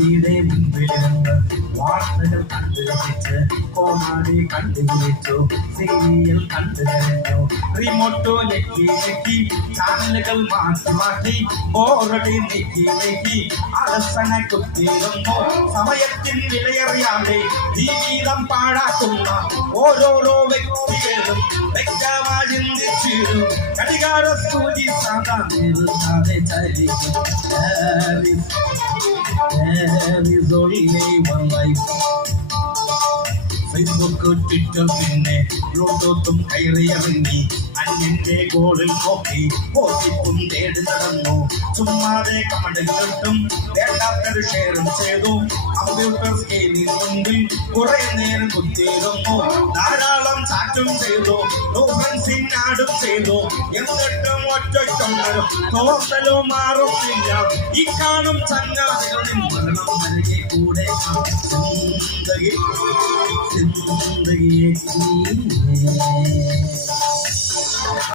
ടിവിയുടെ മുൻപിലിരുന്ന് വാർത്തകൾ കണ്ടുപിടിച്ച് കോമാളി കണ്ടുപിടിച്ചു സീരിയൽ കണ്ടുകഴിഞ്ഞു റിമോട്ടോ ഞെക്കി ഞെക്കി ചാനലുകൾ മാറ്റി മാറ്റി ബോറടി നീക്കി നീക്കി അലസന കുത്തിയിരുന്നു സമയത്തിൻ വിലയറിയാതെ ജീവിതം പാഴാക്കുന്ന ഓരോരോ വ്യക്തികളും വ്യക്തമായി ചിന്തിച്ചിടും കടികാര സൂചി സാധാരണ ചരിക്കും ഫേസ്ബുക്ക് ട്വിറ്റർ പിന്നെ ബ്ലൂടൂത്തും കയറിയിറങ്ങി അന്യന്റെ ഗോളിൽ നോക്കി പോസിപ്പും തേടി നടന്നു ചുമ്മാതെ കമന്റുകളിട്ടും വേണ്ടാത്തൊരു ഷെയറും ചെയ്തു കമ്പ്യൂട്ടർ സ്ക്രീനിൽ മുൻപിൽ കുറെ നേരം കുത്തിയിരുന്നു ധാരാളം ചാറ്റും ചെയ്തു ഫ്രണ്ട്സിനാടും ചെയ്തു എന്നിട്ടും ഒറ്റയ്ക്കൊണ്ടൊരു തോന്നലോ മാറുന്നില്ല ഈ കാണും ചങ്ങാതികളിൽ മരണം നൽകി കൂടെ जिंदगी जिंदगी